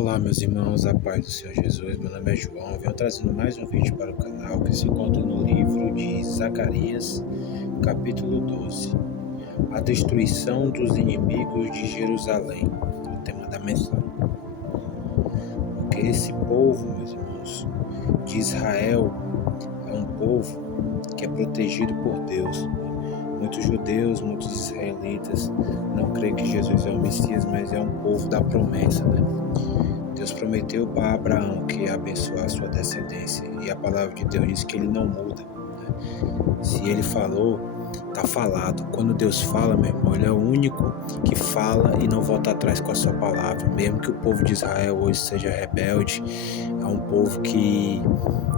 Olá, meus irmãos, a paz do Senhor Jesus. Meu nome é João. Venho trazendo mais um vídeo para o canal que se encontra no livro de Zacarias, capítulo 12, a destruição dos inimigos de Jerusalém, o tema da mensagem. Porque esse povo, meus irmãos, de Israel, é um povo que é protegido por Deus. Muitos judeus, muitos israelitas não creem que Jesus é o Messias, mas é um povo da promessa, né? Deus prometeu para Abraão que ia abençoar a sua descendência, e a palavra de Deus diz que ele não muda, né? Se ele falou, está falado. Quando Deus fala, meu irmão, ele é o único que fala e não volta atrás com a sua palavra. Mesmo que o povo de Israel hoje seja rebelde, é um povo que,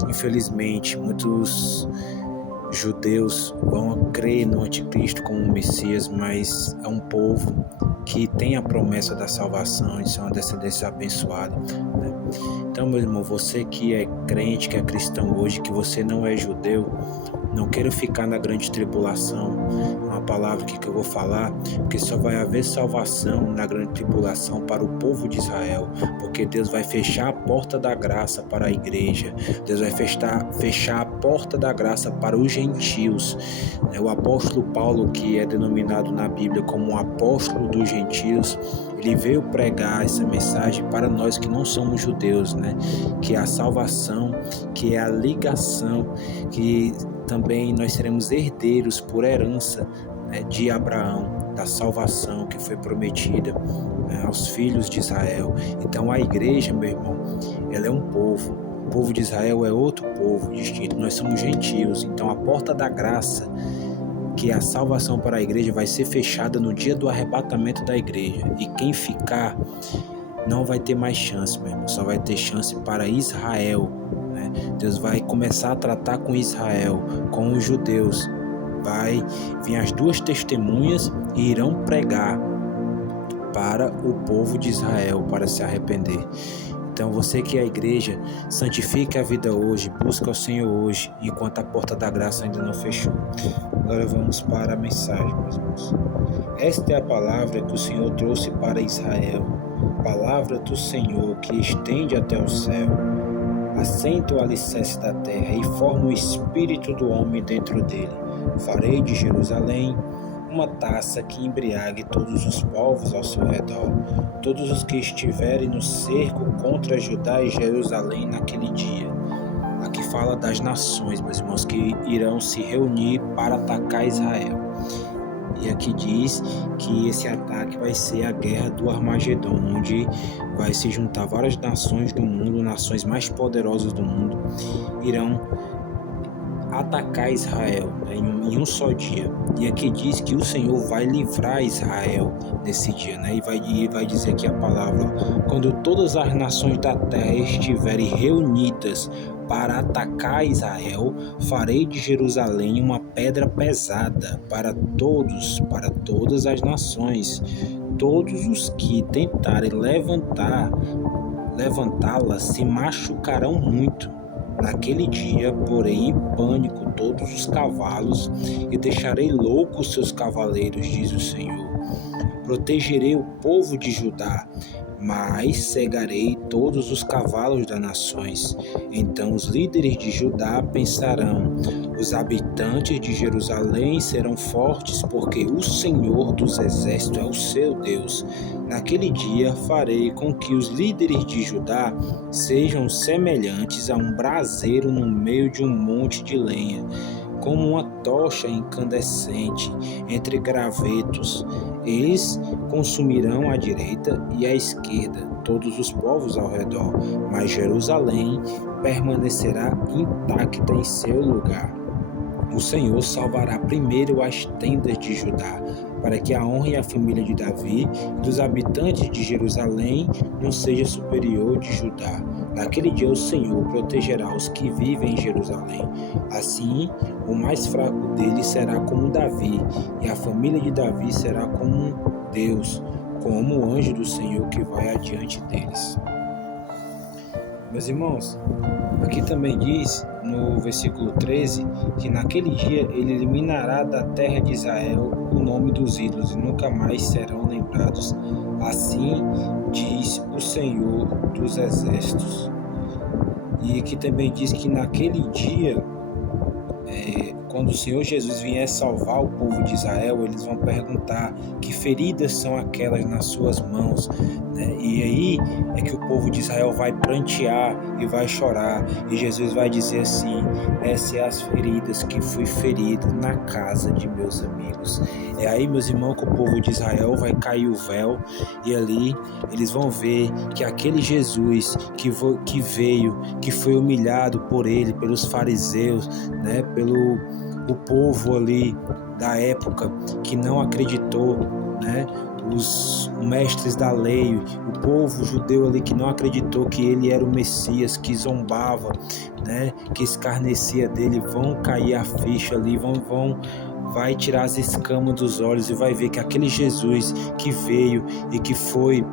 infelizmente, muitos judeus vão crer no anticristo como um Messias, mas é um povo que tem a promessa da salvação e são uma descendência abençoada, né? Então, meu irmão, você que é crente, que é cristão hoje, que você não é judeu, não queira ficar na grande tribulação. É uma palavra que eu vou falar, porque só vai haver salvação na grande tribulação para o povo de Israel, porque Deus vai fechar a porta da graça para a igreja, Deus vai fechar a porta da graça para os gentios. O apóstolo Paulo, que é denominado na Bíblia como o apóstolo dos gentios, ele veio pregar essa mensagem para nós que não somos judeus, né? Que é a salvação, que é a ligação, que também nós seremos herdeiros por herança, né, de Abraão, da salvação que foi prometida, né, aos filhos de Israel. Então a igreja, meu irmão, ela é um povo. O povo de Israel é outro povo distinto. Nós somos gentios. Então a porta da graça, que é a salvação para a igreja, vai ser fechada no dia do arrebatamento da igreja. E quem ficar não vai ter mais chance, meu irmão. Só vai ter chance para Israel, né? Deus vai começar a tratar com Israel, com os judeus. Vai vir as duas testemunhas e irão pregar para o povo de Israel para se arrepender. Então você que é a igreja, santifique a vida hoje, busca o Senhor hoje, enquanto a porta da graça ainda não fechou. Agora vamos para a mensagem, meus irmãos. Esta é a palavra que o Senhor trouxe para Israel, palavra do Senhor que estende até o céu, assenta o alicerce da terra e forma o espírito do homem dentro dele. Farei de Jerusalém uma taça que embriague todos os povos ao seu redor, todos os que estiverem no cerco contra Judá e Jerusalém naquele dia. Aqui fala das nações, meus irmãos, que irão se reunir para atacar Israel. E aqui diz que esse ataque vai ser a guerra do Armagedon, onde vai se juntar várias nações do mundo, nações mais poderosas do mundo, irão atacar Israel, né, em um só dia. E aqui diz que o Senhor vai livrar Israel nesse dia, né? E vai dizer aqui a palavra: quando todas as nações da terra estiverem reunidas para atacar Israel, farei de Jerusalém uma pedra pesada para todas as nações. Todos os que tentarem levantá-la se machucarão muito. Naquele dia, porém, em pânico todos os cavalos e deixarei loucos seus cavaleiros, diz o Senhor. Protegerei o povo de Judá, mas cegarei todos os cavalos das nações. Então os líderes de Judá pensarão: os habitantes de Jerusalém serão fortes, porque o Senhor dos exércitos é o seu Deus. Naquele dia farei com que os líderes de Judá sejam semelhantes a um braseiro no meio de um monte de lenha, como uma tocha incandescente entre gravetos. Eles consumirão à direita e à esquerda todos os povos ao redor, mas Jerusalém permanecerá intacta em seu lugar. O Senhor salvará primeiro as tendas de Judá, para que a honra e a família de Davi e dos habitantes de Jerusalém não seja superior de Judá. Naquele dia o Senhor protegerá os que vivem em Jerusalém. Assim, o mais fraco deles será como Davi, e a família de Davi será como Deus, como o anjo do Senhor que vai adiante deles. Meus irmãos, aqui também diz no versículo 13 que naquele dia ele eliminará da terra de Israel o nome dos ídolos e nunca mais serão lembrados. Assim diz o Senhor dos Exércitos. E aqui também diz que naquele dia, quando o Senhor Jesus vier salvar o povo de Israel, eles vão perguntar que feridas são aquelas nas suas mãos, né? E aí é que o povo de Israel vai prantear e vai chorar, e Jesus vai dizer assim: essas são as feridas que fui ferido na casa de meus amigos. É aí, meus irmãos, que o povo de Israel vai cair o véu, e ali eles vão ver que aquele Jesus que veio, que foi humilhado por ele, pelos fariseus, né, pelo o povo ali da época que não acreditou, né? Os mestres da lei, o povo judeu ali que não acreditou que ele era o Messias, que zombava, né? Que escarnecia dele, vão cair a ficha ali, vai tirar as escamas dos olhos e vai ver que aquele Jesus que veio e que foi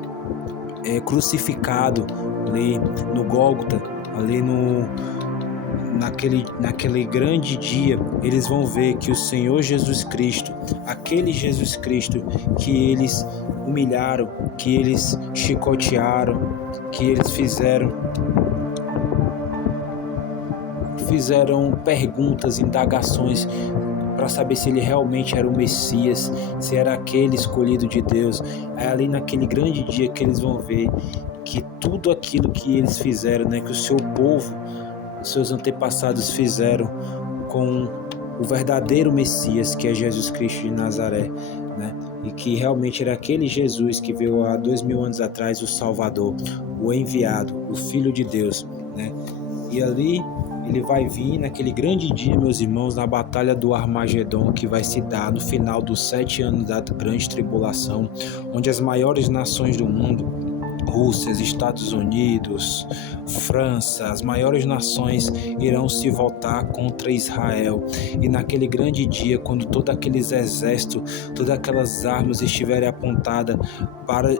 crucificado ali no Gólgota, ali naquele grande dia, eles vão ver que o Senhor Jesus Cristo, aquele Jesus Cristo que eles humilharam, que eles chicotearam, que eles fizeram perguntas, indagações para saber se ele realmente era o Messias, se era aquele escolhido de Deus. É ali naquele grande dia que eles vão ver que tudo aquilo que eles fizeram, né, que o seu povo, os seus antepassados fizeram com o verdadeiro Messias, que é Jesus Cristo de Nazaré, né? E que realmente era aquele Jesus que veio há 2000 anos atrás, o Salvador, o enviado, o Filho de Deus, né? E ali ele vai vir naquele grande dia, meus irmãos, na batalha do Armagedon, que vai se dar no final dos 7 anos da grande tribulação, onde as maiores nações do mundo, Rússia, Estados Unidos, França, as maiores nações irão se voltar contra Israel. E naquele grande dia, quando todos aqueles exércitos, todas aquelas armas estiverem apontadas para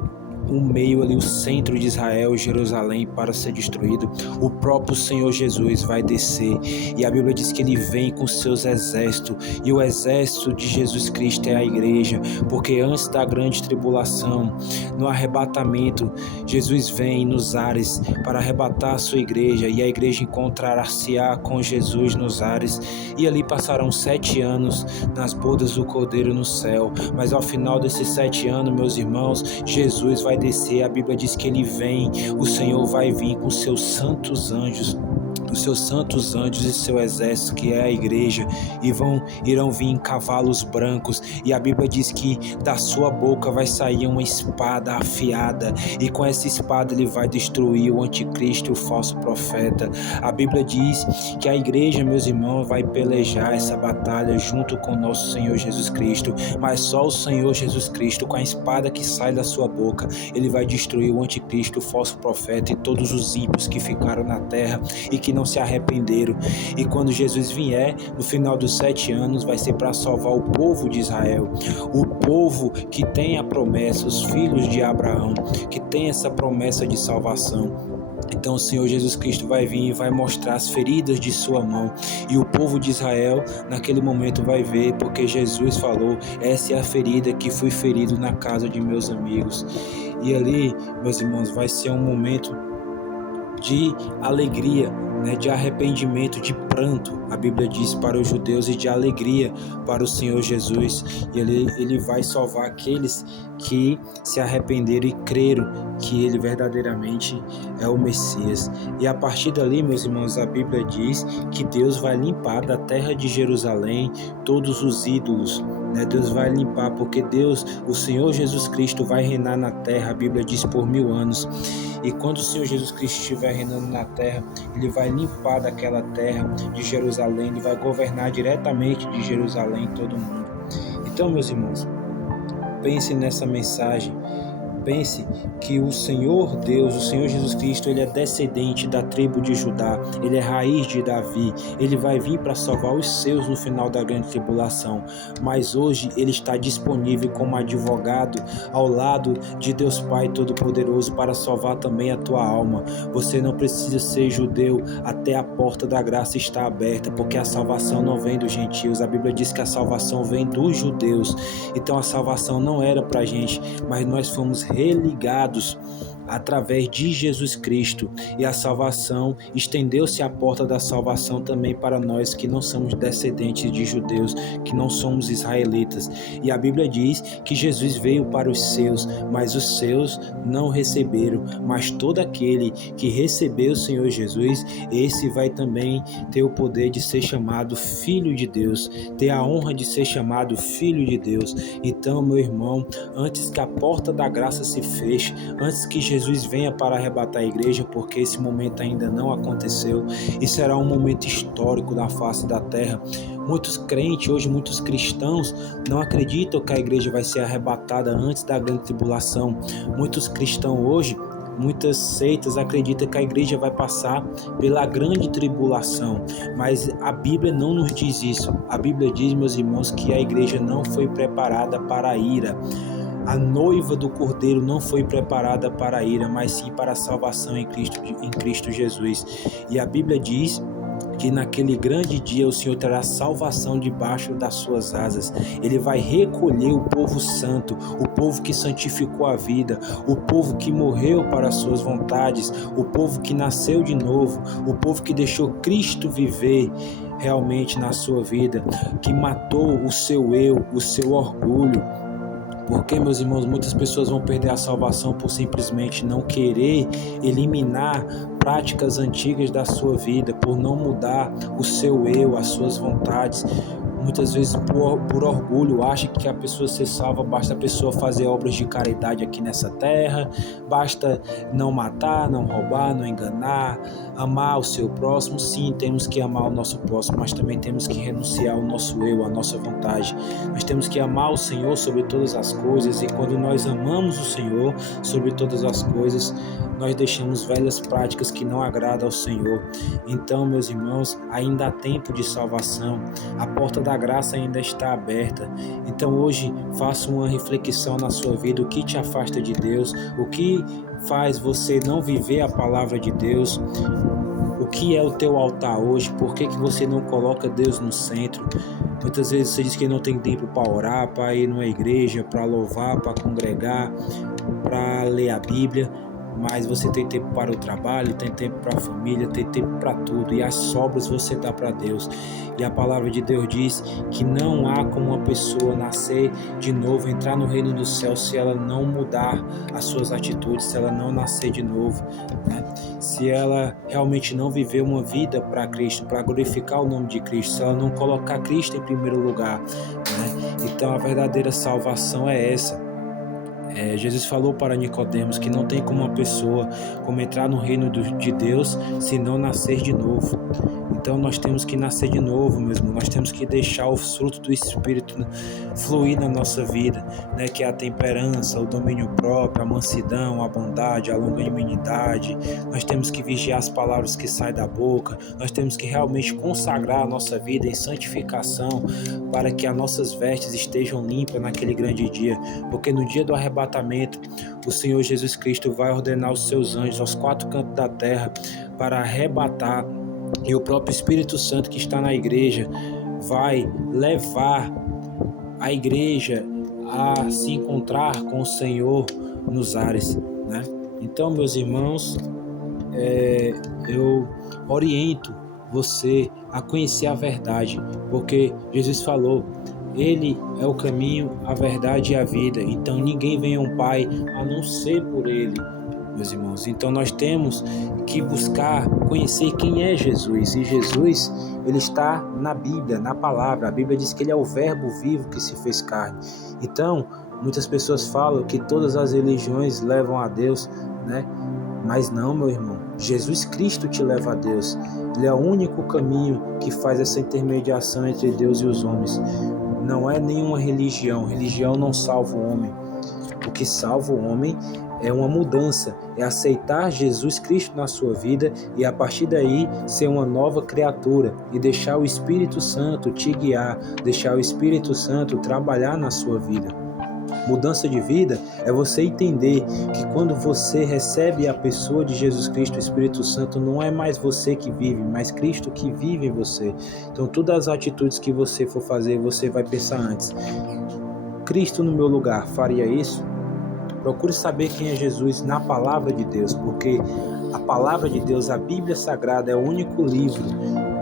o meio ali, o centro de Israel, Jerusalém, para ser destruído, o próprio Senhor Jesus vai descer, e a Bíblia diz que ele vem com seus exércitos, e o exército de Jesus Cristo é a igreja, porque antes da grande tribulação, no arrebatamento, Jesus vem nos ares para arrebatar a sua igreja, e a igreja encontrará-se-á com Jesus nos ares, e ali passarão 7 anos nas bodas do Cordeiro no céu. Mas ao final desses 7 anos, meus irmãos, Jesus vai descer. A Bíblia diz que ele vem, o Senhor vai vir com seus santos anjos, os seus santos anjos e seu exército, que é a igreja, e irão vir em cavalos brancos, e a Bíblia diz que da sua boca vai sair uma espada afiada, e com essa espada ele vai destruir o anticristo e o falso profeta. A Bíblia diz que a igreja, meus irmãos, vai pelejar essa batalha junto com o nosso Senhor Jesus Cristo, mas só o Senhor Jesus Cristo, com a espada que sai da sua boca, ele vai destruir o anticristo, o falso profeta e todos os ímpios que ficaram na terra e que não se arrependeram. E quando Jesus vier, no final dos 7 anos, vai ser para salvar o povo de Israel, o povo que tem a promessa, os filhos de Abraão, que tem essa promessa de salvação. Então o Senhor Jesus Cristo vai vir e vai mostrar as feridas de sua mão, e o povo de Israel naquele momento vai ver, porque Jesus falou: essa é a ferida que fui ferido na casa de meus amigos. E ali, meus irmãos, vai ser um momento de alegria, né, de arrependimento, de pranto, a Bíblia diz, para os judeus, e de alegria para o Senhor Jesus. E ele vai salvar aqueles que se arrependeram e creram que ele verdadeiramente é o Messias. E a partir dali, meus irmãos, a Bíblia diz que Deus vai limpar da terra de Jerusalém todos os ídolos, né? Deus vai limpar, porque Deus, o Senhor Jesus Cristo, vai reinar na terra, a Bíblia diz, por 1000 anos. E quando o Senhor Jesus Cristo estiver reinando na terra, ele vai limpar daquela terra de Jerusalém, ele vai governar diretamente de Jerusalém todo mundo. Então, meus irmãos, pense nessa mensagem, Pense que o Senhor Deus, o Senhor Jesus Cristo, ele é descendente da tribo de Judá, ele é raiz de Davi, ele vai vir para salvar os seus no final da grande tribulação, mas hoje ele está disponível como advogado ao lado de Deus Pai Todo-Poderoso para salvar também a tua alma. Você não precisa ser judeu, até a porta da graça está aberta, porque a salvação não vem dos gentios, a Bíblia diz que a salvação vem dos judeus. Então a salvação não era para a gente, mas nós fomos religados através de Jesus Cristo, e a salvação, estendeu-se a porta da salvação também para nós que não somos descendentes de judeus, que não somos israelitas. E a Bíblia diz que Jesus veio para os seus, mas os seus não receberam. Mas todo aquele que recebeu o Senhor Jesus, esse vai também ter o poder de ser chamado filho de Deus, ter a honra de ser chamado filho de Deus. Então, meu irmão, antes que a porta da graça se feche, antes que Jesus venha para arrebatar a igreja, porque esse momento ainda não aconteceu, e será um momento histórico na face da terra. Muitos crentes, hoje muitos cristãos, não acreditam que a igreja vai ser arrebatada antes da grande tribulação. Muitos cristãos hoje, muitas seitas acreditam que a igreja vai passar pela grande tribulação, mas a Bíblia não nos diz isso. A Bíblia diz, meus irmãos, que a igreja não foi preparada para a ira. A noiva do Cordeiro não foi preparada para a ira, mas sim para a salvação em Cristo Jesus. E a Bíblia diz que naquele grande dia o Senhor terá salvação debaixo das suas asas. Ele vai recolher o povo santo, o povo que santificou a vida, o povo que morreu para as suas vontades, o povo que nasceu de novo, o povo que deixou Cristo viver realmente na sua vida, que matou o seu eu, o seu orgulho. Porque, meus irmãos, muitas pessoas vão perder a salvação por simplesmente não querer eliminar práticas antigas da sua vida, por não mudar o seu eu, as suas vontades. Muitas vezes por orgulho acha que a pessoa ser salva basta a pessoa fazer obras de caridade aqui nessa terra, basta não matar, não roubar, não enganar, amar o seu próximo. Sim, temos que amar o nosso próximo, mas também temos que renunciar ao nosso eu, à nossa vontade. Nós temos que amar o Senhor sobre todas as coisas, e quando nós amamos o Senhor sobre todas as coisas, nós deixamos velhas práticas que não agradam ao Senhor. Então, meus irmãos, ainda há tempo de salvação, a porta da graça ainda está aberta. Então hoje faça uma reflexão na sua vida, o que te afasta de Deus, o que faz você não viver a palavra de Deus, o que é o teu altar hoje, por que você não coloca Deus no centro. Muitas vezes você diz que não tem tempo para orar, para ir numa igreja, para louvar, para congregar, para ler a Bíblia, mas você tem tempo para o trabalho, tem tempo para a família, tem tempo para tudo, e as sobras você dá para Deus. E a palavra de Deus diz que não há como uma pessoa nascer de novo, entrar no reino do céu, se ela não mudar as suas atitudes, se ela não nascer de novo, né? Se ela realmente não viver uma vida para Cristo, para glorificar o nome de Cristo, se ela não colocar Cristo em primeiro lugar, né? Então a verdadeira salvação é essa. Jesus falou para Nicodemos que não tem como uma pessoa como entrar no reino de Deus se não nascer de novo. Então nós temos que nascer de novo mesmo, nós temos que deixar o fruto do Espírito fluir na nossa vida, né? Que é a temperança, o domínio próprio, a mansidão, a bondade, a longanimidade. Nós temos que vigiar as palavras que saem da boca, nós temos que realmente consagrar a nossa vida em santificação para que as nossas vestes estejam limpas naquele grande dia, porque no dia do arrebatamento o Senhor Jesus Cristo vai ordenar os seus anjos aos quatro cantos da terra para arrebatar, e o próprio Espírito Santo que está na igreja vai levar a igreja a se encontrar com o Senhor nos ares, né? Então, meus irmãos, eu oriento você a conhecer a verdade, porque Jesus falou: Ele é o caminho, a verdade e a vida. Então ninguém vem ao Pai a não ser por Ele, meus irmãos. Então nós temos que buscar conhecer quem é Jesus. E Jesus, Ele está na Bíblia, na palavra. A Bíblia diz que Ele é o verbo vivo que se fez carne. Então, muitas pessoas falam que todas as religiões levam a Deus, né? Mas não, meu irmão. Jesus Cristo te leva a Deus. Ele é o único caminho que faz essa intermediação entre Deus e os homens. Não é nenhuma religião. Religião não salva o homem. O que salva o homem é uma mudança, é aceitar Jesus Cristo na sua vida e a partir daí ser uma nova criatura e deixar o Espírito Santo te guiar, deixar o Espírito Santo trabalhar na sua vida. Mudança de vida é você entender que quando você recebe a pessoa de Jesus Cristo, o Espírito Santo, não é mais você que vive, mas Cristo que vive em você. Então todas as atitudes que você for fazer, você vai pensar antes: Cristo no meu lugar faria isso? Procure saber quem é Jesus na palavra de Deus, porque a palavra de Deus, a Bíblia Sagrada, é o único livro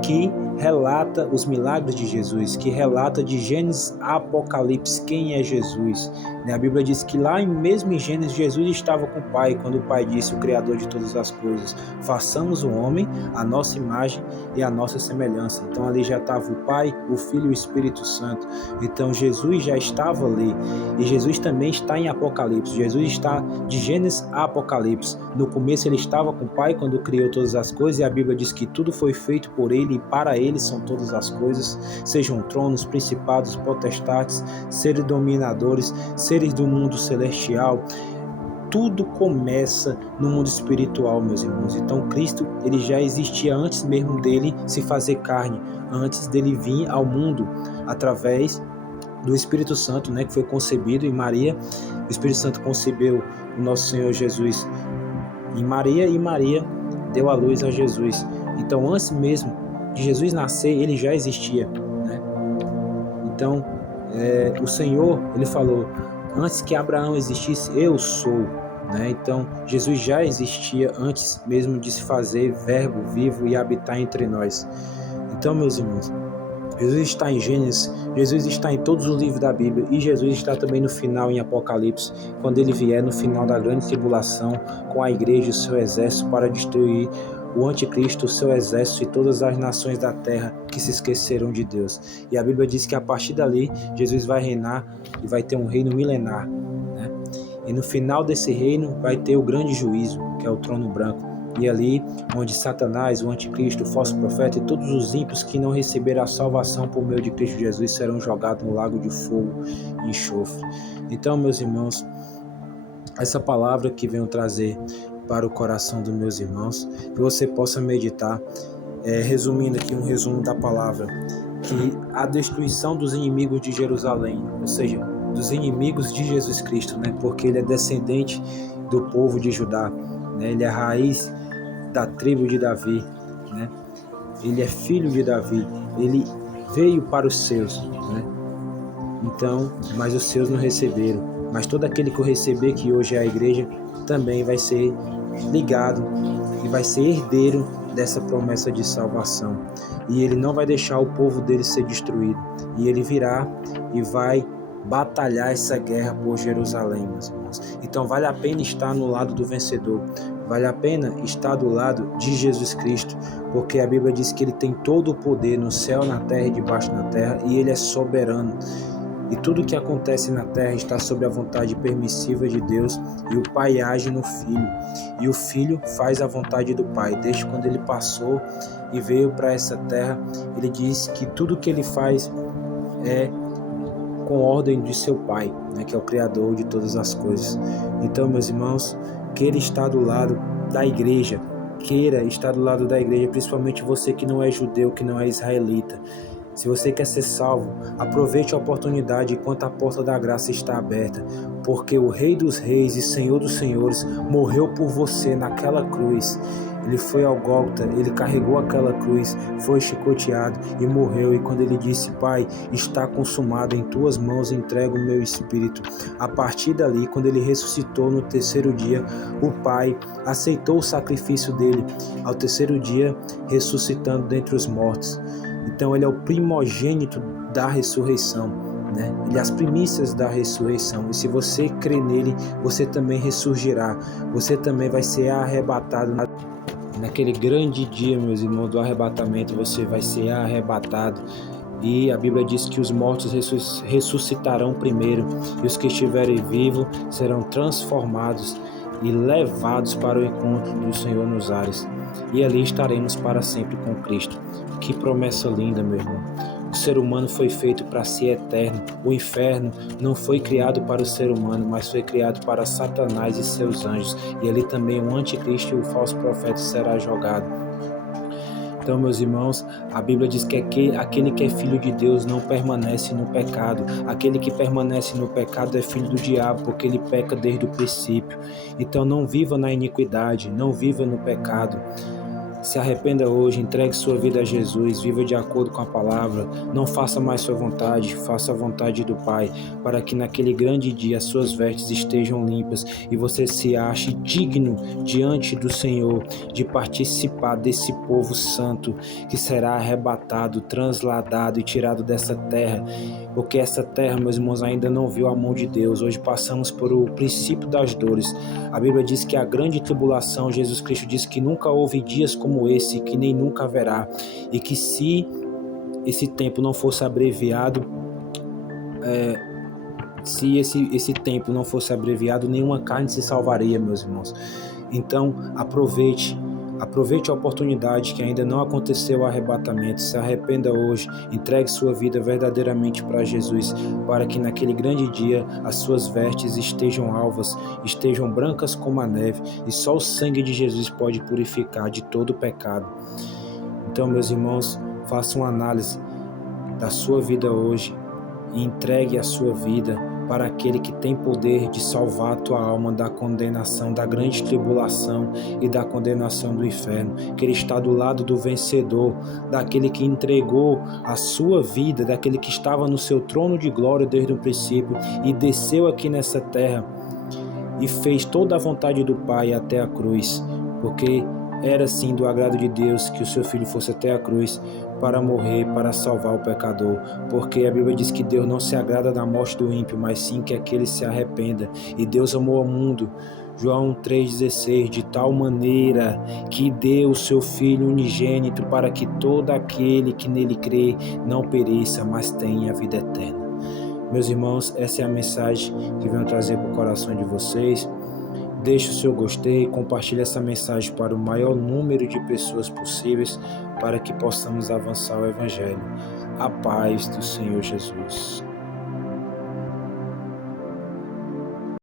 que relata os milagres de Jesus, que relata de Gênesis a Apocalipse quem é Jesus. A Bíblia diz que lá mesmo em Gênesis, Jesus estava com o Pai, quando o Pai disse, o Criador de todas as coisas: façamos o homem a nossa imagem e a nossa semelhança. Então ali já estava o Pai, o Filho e o Espírito Santo. Então Jesus já estava ali. E Jesus também está em Apocalipse. Jesus está de Gênesis a Apocalipse. No começo ele estava com o Pai quando criou todas as coisas, e a Bíblia diz que tudo foi feito por ele e para ele são todas as coisas, sejam tronos, principados, potestades, seres dominadores, seres do mundo celestial. Tudo começa no mundo espiritual, meus irmãos. Então Cristo, ele já existia antes mesmo dele se fazer carne, antes dele vir ao mundo através do Espírito Santo, que foi concebido em Maria. O Espírito Santo concebeu o nosso Senhor Jesus em Maria e Maria deu à luz a Jesus. Então antes mesmo de Jesus nascer, ele já existia, Então o Senhor, ele falou: antes que Abraão existisse, eu sou, Então Jesus já existia antes mesmo de se fazer verbo vivo e habitar entre nós. Então, meus irmãos, Jesus está em Gênesis, Jesus está em todos os livros da Bíblia e Jesus está também no final em Apocalipse, quando ele vier no final da grande tribulação com a igreja e o seu exército para destruir o anticristo, o seu exército e todas as nações da terra que se esqueceram de Deus. E a Bíblia diz que a partir dali Jesus vai reinar e vai ter um reino milenar, E no final desse reino vai ter o grande juízo, que é o trono branco. E ali onde Satanás, o anticristo, o falso profeta e todos os ímpios que não receberam a salvação por meio de Cristo Jesus serão jogados no lago de fogo e enxofre. Então, meus irmãos, essa palavra que venho trazer para o coração dos meus irmãos, que você possa meditar, resumindo aqui um resumo da palavra, que a destruição dos inimigos de Jerusalém, ou seja, dos inimigos de Jesus Cristo, porque ele é descendente do povo de Judá, ele é a raiz da tribo de Davi, ele é filho de Davi, ele veio para os seus, Então, mas os seus não receberam, mas todo aquele que o receber, que hoje é a igreja, também vai ser ligado e vai ser herdeiro dessa promessa de salvação, e ele não vai deixar o povo dele ser destruído, e ele virá e vai batalhar essa guerra por Jerusalém, meus irmãos. Então vale a pena estar no lado do vencedor, vale a pena estar do lado de Jesus Cristo, porque a Bíblia diz que ele tem todo o poder no céu, na terra e debaixo da terra, e ele é soberano. E tudo que acontece na terra está sob a vontade permissiva de Deus, e o Pai age no Filho, e o Filho faz a vontade do Pai. Desde quando ele passou e veio para essa terra, ele diz que tudo que ele faz é com ordem de seu Pai, que é o Criador de todas as coisas. Então, meus irmãos, queira estar do lado da igreja, principalmente você que não é judeu, que não é israelita. Se você quer ser salvo, aproveite a oportunidade enquanto a porta da graça está aberta, porque o Rei dos Reis e Senhor dos Senhores morreu por você naquela cruz. Ele foi ao Gólgota, ele carregou aquela cruz, foi chicoteado e morreu. E quando ele disse: Pai, está consumado, em tuas mãos entrego o meu espírito. A partir dali, quando ele ressuscitou no terceiro dia, o Pai aceitou o sacrifício dele, ao terceiro dia ressuscitando dentre os mortos. Então ele é o primogênito da ressurreição, Ele é as primícias da ressurreição. E se você crê nele, você também ressurgirá. Você também vai ser arrebatado naquele grande dia, meus irmãos, do arrebatamento. Você vai ser arrebatado. E a Bíblia diz que os mortos ressuscitarão primeiro, e os que estiverem vivos serão transformados e levados para o encontro do Senhor nos ares. E ali estaremos para sempre com Cristo. Que promessa linda, meu irmão. O ser humano foi feito para ser eterno. O inferno não foi criado para o ser humano, mas foi criado para Satanás e seus anjos. E ali também o anticristo e o falso profeta será jogado. Então, meus irmãos, a Bíblia diz que aquele que é filho de Deus não permanece no pecado. Aquele que permanece no pecado é filho do diabo, porque ele peca desde o princípio. Então, não viva na iniquidade, não viva no pecado. Se arrependa hoje, entregue sua vida a Jesus, viva de acordo com a palavra, não faça mais sua vontade, faça a vontade do Pai, para que naquele grande dia as suas vestes estejam limpas e você se ache digno diante do Senhor de participar desse povo santo que será arrebatado, transladado e tirado dessa terra, porque essa terra, meus irmãos, ainda não viu a mão de Deus. Hoje passamos por o princípio das dores. A Bíblia diz que a grande tribulação, Jesus Cristo disse que nunca houve dias como esse, que nem nunca haverá, e que se esse tempo não fosse abreviado, se esse tempo não fosse abreviado, nenhuma carne se salvaria, meus irmãos. Então, aproveite a oportunidade que ainda não aconteceu o arrebatamento, se arrependa hoje, entregue sua vida verdadeiramente para Jesus, para que naquele grande dia as suas vestes estejam alvas, estejam brancas como a neve, e só o sangue de Jesus pode purificar de todo pecado. Então, meus irmãos, façam uma análise da sua vida hoje e entregue a sua vida para aquele que tem poder de salvar a tua alma da condenação, da grande tribulação e da condenação do inferno, que ele está do lado do vencedor, daquele que entregou a sua vida, daquele que estava no seu trono de glória desde o princípio e desceu aqui nessa terra e fez toda a vontade do Pai até a cruz, porque era sim do agrado de Deus que o seu Filho fosse até a cruz para morrer, para salvar o pecador, porque a Bíblia diz que Deus não se agrada da morte do ímpio, mas sim que aquele se arrependa, e Deus amou ao mundo, João 3,16, de tal maneira que deu o seu Filho unigênito para que todo aquele que nele crê não pereça, mas tenha a vida eterna. Meus irmãos, essa é a mensagem que venho trazer para o coração de vocês. Deixe o seu gostei, compartilhe essa mensagem para o maior número de pessoas possíveis, para que possamos avançar o Evangelho. A paz do Senhor Jesus.